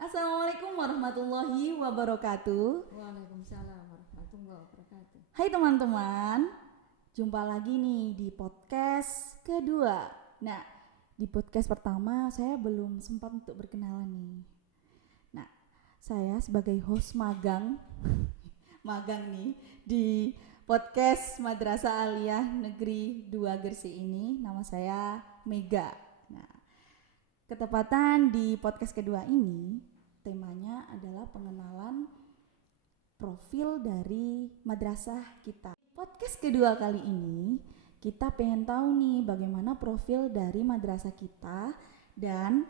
Assalamualaikum warahmatullahi wabarakatuh. Waalaikumsalam warahmatullahi wabarakatuh. Hai teman-teman, jumpa lagi nih di podcast kedua. Nah, di podcast pertama saya belum sempat untuk berkenalan nih. Nah, saya sebagai host magang nih di podcast Madrasah Aliyah Negeri 2 Gresik ini. Nama saya Mega. Nah, ketepatan di podcast kedua ini temanya adalah pengenalan profil dari madrasah kita. Podcast kedua kali ini kita pengen tahu nih bagaimana profil dari madrasah kita dan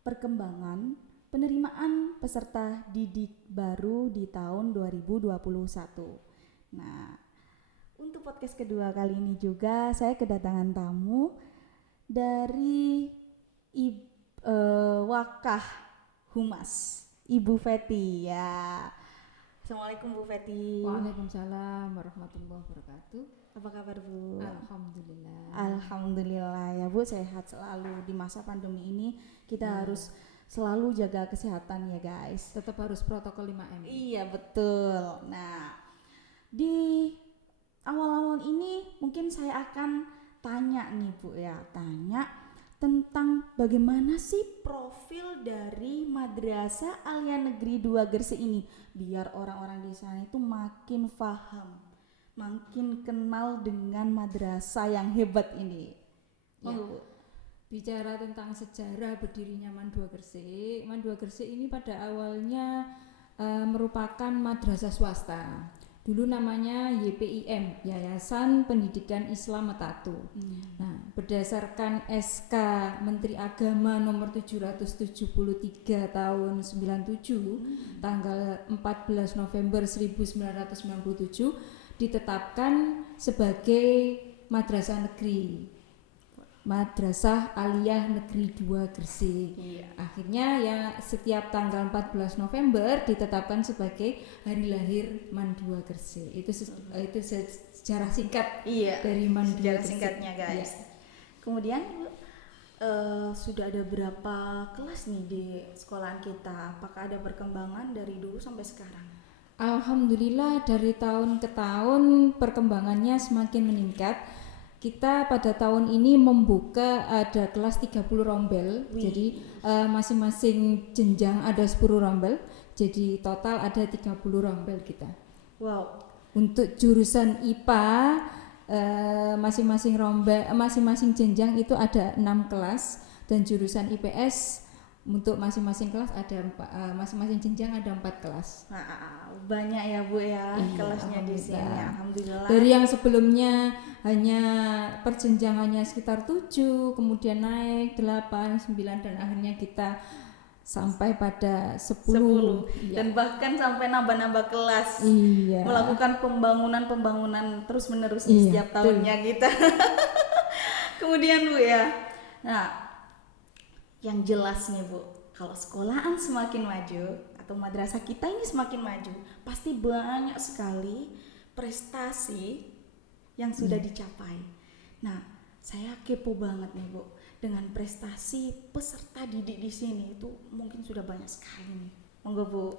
perkembangan penerimaan peserta didik baru di tahun 2021. Nah, untuk podcast kedua kali ini juga saya kedatangan tamu dari Wakah Humas, Ibu Feti ya. Assalamualaikum Bu Feti. Waalaikumsalam warahmatullahi wabarakatuh. Apa kabar Bu? Alhamdulillah. Alhamdulillah ya Bu, sehat selalu. Di masa pandemi ini kita harus selalu jaga kesehatan ya guys. Tetap harus protokol 5M. Iya betul. Nah, di awal-awal ini mungkin saya akan tanya nih Bu ya, tanya tentang bagaimana sih profil dari Madrasah Aliyah Negeri 2 Gresik ini, biar orang-orang di sana itu makin paham, makin kenal dengan madrasah yang hebat ini. Ya. Bicara tentang sejarah berdirinya MAN 2 Gresik, MAN 2 Gresik ini pada awalnya merupakan madrasah swasta. Dulu namanya YPIM, Yayasan Pendidikan Islam Metatu. Nah, berdasarkan SK Menteri Agama nomor 773 tahun 97 tanggal 14 November 1997 ditetapkan sebagai madrasah negeri, Madrasah Aliyah Negeri 2 Gresik. Akhirnya ya setiap tanggal 14 November ditetapkan sebagai hari lahir MAN 2 Gresik. Itu sejarah singkat dari MAN 2 sejarah Gresik. Singkatnya guys. Ya. Kemudian sudah ada berapa kelas nih di sekolahan kita? Apakah ada perkembangan dari dulu sampai sekarang? Alhamdulillah dari tahun ke tahun perkembangannya semakin meningkat. Kita pada tahun ini membuka ada kelas 30 rombel. Jadi masing-masing jenjang ada 10 rombel. Jadi total ada 30 rombel kita. Wow. Untuk jurusan IPA masing-masing rombel, masing-masing jenjang itu ada 6 kelas, dan jurusan IPS untuk masing-masing kelas ada masing-masing jenjang ada 4 kelas. Banyak ya Bu ya kelasnya di sini. Alhamdulillah. Dari yang sebelumnya hanya perjenjangannya sekitar 7, kemudian naik 8, 9 dan akhirnya kita sampai pada 10. Dan bahkan sampai nambah-nambah kelas. Melakukan pembangunan terus-menerus setiap tahunnya kita. Kemudian Bu ya. Nah, yang jelas nih Bu, kalau sekolahan semakin maju atau madrasah kita ini semakin maju, pasti banyak sekali prestasi yang sudah dicapai. Nah, saya kepo banget nih Bu, dengan prestasi peserta didik di sini itu mungkin sudah banyak sekali nih. Monggo Bu.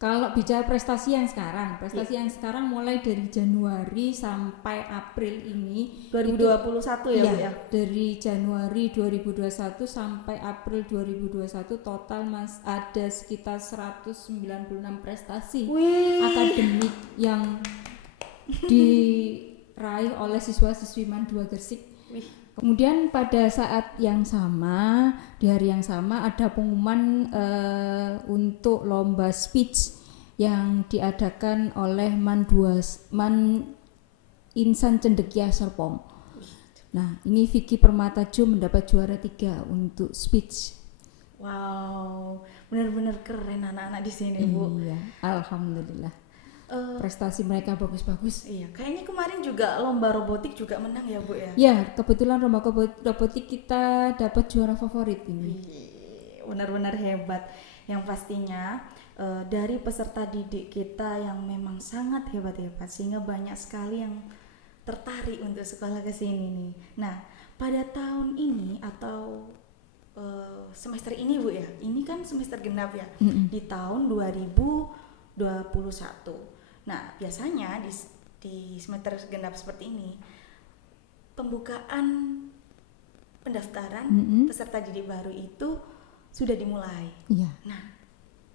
Kalau bicara prestasi yang sekarang mulai dari Januari sampai April ini 2021 ya Bu ya. Dari Januari 2021 sampai April 2021 total ada sekitar 196 prestasi akademik yang diraih oleh siswa-siswi MAN 2 Gresik. Kemudian pada saat yang sama, di hari yang sama ada pengumuman untuk lomba speech yang diadakan oleh MAN Insan Cendekia Serpong. Nah, ini Vicky Permatajo mendapat juara 3 untuk speech. Wow, benar-benar keren anak-anak di sini Bu. Iya, alhamdulillah. Prestasi mereka bagus-bagus. Iya, kayaknya kemarin juga lomba robotik juga menang ya Bu ya. Ya, kebetulan lomba robotik kita dapat juara favorit ini. Benar-benar hebat. Yang pastinya dari peserta didik kita yang memang sangat hebat-hebat sehingga banyak sekali yang tertarik untuk sekolah ke sini nih. Nah, pada tahun ini atau semester ini Bu ya. Ini kan semester genap ya. Di tahun 2021. Nah, biasanya di semester genap seperti ini pembukaan pendaftaran peserta didik baru itu sudah dimulai. Iya. Nah,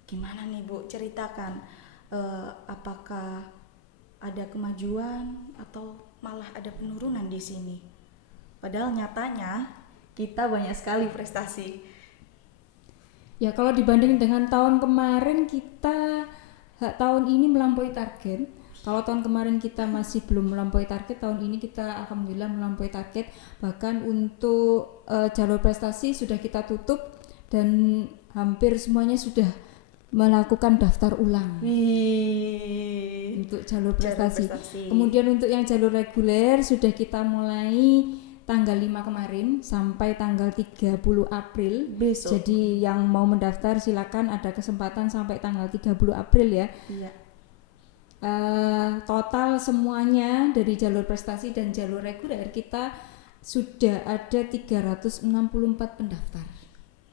gimana nih Bu? Ceritakan apakah ada kemajuan atau malah ada penurunan di sini? Padahal nyatanya kita banyak sekali prestasi. Ya kalau dibanding dengan tahun kemarin kita tahun ini melampaui target. Kalau tahun kemarin kita masih belum melampaui target, tahun ini kita alhamdulillah melampaui target. Bahkan untuk jalur prestasi sudah kita tutup dan hampir semuanya sudah melakukan daftar ulang. Wih. Untuk jalur prestasi. Kemudian untuk yang jalur reguler sudah kita mulai tanggal 5 kemarin sampai tanggal 30 April besok. Jadi yang mau mendaftar silakan, ada kesempatan sampai tanggal 30 April ya. Iya. Total semuanya dari jalur prestasi dan jalur reguler kita sudah ada 364 pendaftar.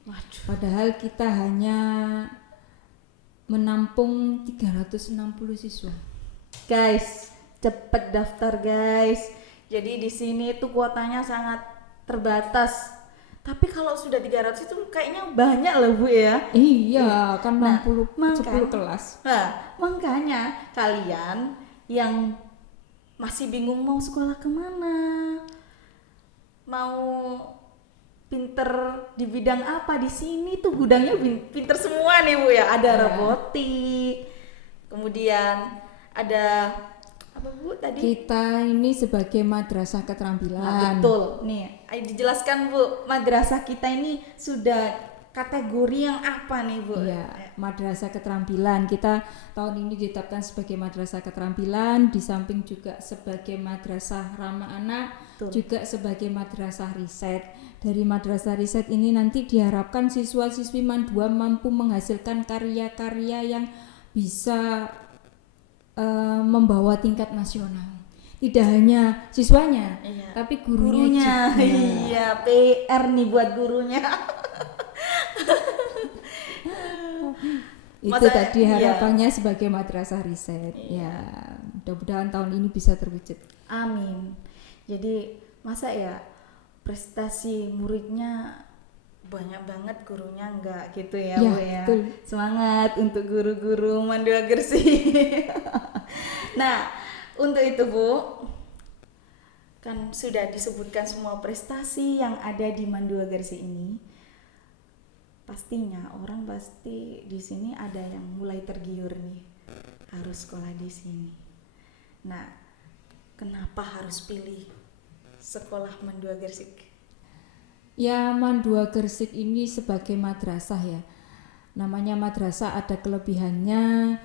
Waduh. Padahal kita hanya menampung 360 siswa. Guys, cepet daftar guys. Jadi di sini tuh kuotanya sangat terbatas. Tapi kalau sudah 300 itu kayaknya banyak loh Bu ya. Iya, kan Nah, 10 makanya- kelas. Nah, makanya kalian yang masih bingung mau sekolah kemana, mau pinter di bidang apa, di sini tuh gudangnya pinter semua nih Bu ya. Ada Ya. robotik, kemudian ada apa Bu tadi? Kita ini sebagai madrasah Nah, keterampilan. betul. Nih, ayo dijelaskan Bu, madrasah kita ini sudah kategori yang apa nih Bu? Iya, madrasah keterampilan. Kita tahun ini ditetapkan sebagai madrasah keterampilan, di samping juga sebagai madrasah ramah anak, Betul. juga sebagai madrasah riset. Dari madrasah riset ini nanti diharapkan siswa-siswi Mandua mampu menghasilkan karya-karya yang bisa membawa tingkat nasional. Tidak hanya siswanya, Iya. tapi gurunya juga. Iya, PR nih buat gurunya. Itu Masa- tadi iya. harapannya sebagai madrasah riset. Ya, mudah-mudahan tahun ini bisa terwujud. Amin. Jadi masa ya prestasi muridnya banyak banget, gurunya enggak gitu ya, Ya, Bu ya. betul. Semangat untuk guru-guru Mandua Gresik. Nah, untuk itu Bu, kan sudah disebutkan semua prestasi yang ada di Mandua Gresik ini. Pastinya orang pasti di sini ada yang mulai tergiur nih, harus sekolah di sini. Nah, kenapa harus pilih sekolah Mandua Gresik? Ya, Mandua Gresik ini sebagai madrasah ya. Namanya madrasah ada kelebihannya.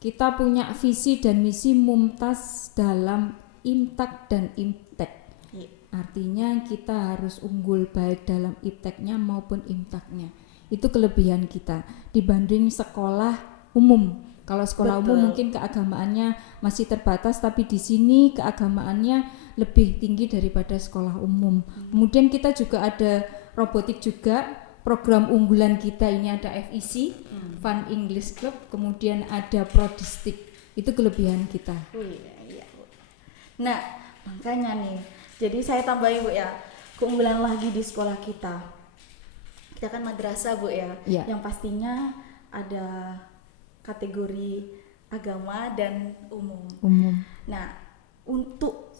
Kita punya visi dan misi mumtaz dalam imtak dan imtek. Iya. Artinya kita harus unggul baik dalam ipteknya maupun imtaknya. Itu kelebihan kita dibanding sekolah umum. Kalau sekolah Betul. umum mungkin keagamaannya masih terbatas, tapi di sini keagamaannya lebih tinggi daripada sekolah umum. Kemudian kita juga ada robotik juga. Program unggulan kita ini ada FEC, Fun English Club, kemudian ada Prodistik. Itu kelebihan kita. Iya, Bu. Nah, makanya nih. Jadi saya tambahin Bu ya, keunggulan lagi di sekolah kita. Kita kan madrasah Bu ya, Iya. yang pastinya ada kategori agama dan umum. Nah, untuk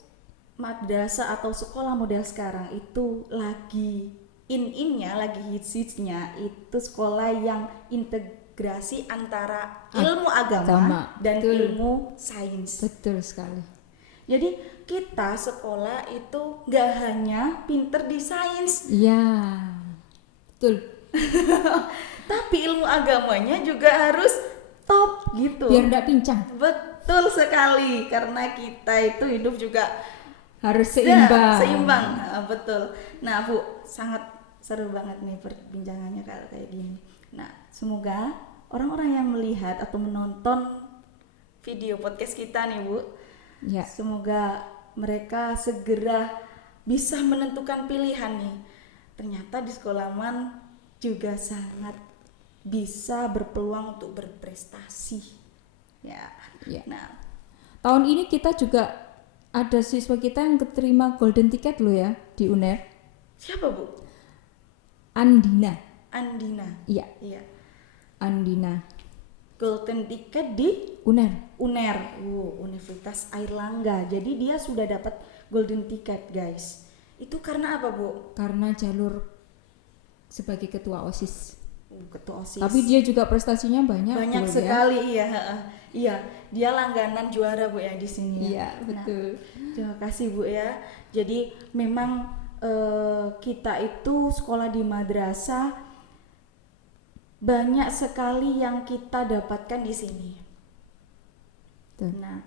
madrasah atau sekolah model sekarang itu lagi in-innya, lagi hits-hitsnya itu sekolah yang integrasi antara ilmu agama dan betul. ilmu sains. Betul sekali. Jadi kita sekolah itu nggak hanya pinter di sains, Iya, betul. tapi ilmu agamanya juga harus top gitu. Biar enggak pincang, Betul sekali, karena kita itu hidup juga harus ya, seimbang. seimbang. Betul. Nah Bu, sangat seru banget nih perbincangannya kalau kayak gini. Nah, semoga orang-orang yang melihat atau menonton video podcast kita nih Bu, Ya, semoga mereka segera bisa menentukan pilihan nih. ternyata di sekolahan juga sangat bisa berpeluang untuk berprestasi. Ya. Ya. Nah, Tahun ini kita juga ada siswa kita yang keterima golden ticket loh ya di UNER. siapa Bu? Andina. Andina. Iya, Iya. Andina. Golden ticket di UNER. UNER, Universitas Airlangga. Jadi dia sudah dapat golden ticket, guys. Itu karena apa, Bu? Karena jalur sebagai ketua OSIS. Ketua OSIS. Tapi dia juga prestasinya banyak banyak loh, sekali, iya. Iya, dia langganan juara Bu ya di sini. Iya, betul. Terima kasih Bu ya. Jadi memang kita itu sekolah di madrasah banyak sekali yang kita dapatkan di sini. Betul. Nah,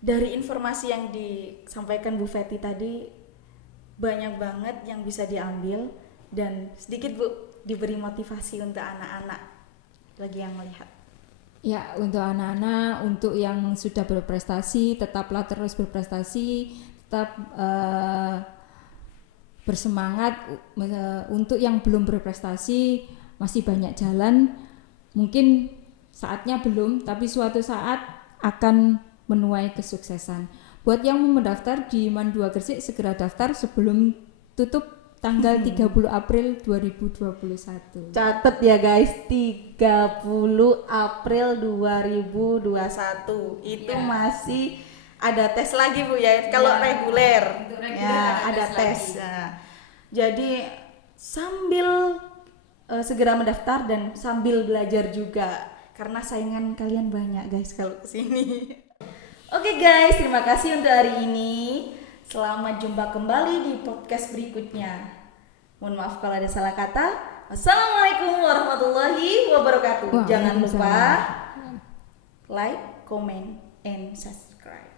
dari informasi yang disampaikan Bu Feti tadi banyak banget yang bisa diambil dan sedikit Bu diberi motivasi untuk anak-anak lagi yang melihat. Ya, untuk anak-anak, untuk yang sudah berprestasi, tetaplah terus berprestasi, tetap bersemangat. Untuk yang belum berprestasi, masih banyak jalan. Mungkin saatnya belum, tapi suatu saat akan menuai kesuksesan. Buat yang mau mendaftar di MAN 2 Gresik, segera daftar sebelum tutup tanggal 30 April 2021. Catat ya guys, 30 April 2021 itu Ya. masih ada tes lagi Bu ya, kalau Ya, reguler untuk reguler ya ada tes. Nah, jadi sambil segera mendaftar dan sambil belajar juga karena saingan kalian banyak guys kalau kesini. Oke guys, terima kasih untuk hari ini. Selamat jumpa kembali di podcast berikutnya. Mohon maaf kalau ada salah kata. Wassalamualaikum warahmatullahi wabarakatuh. Jangan lupa like, comment, and subscribe.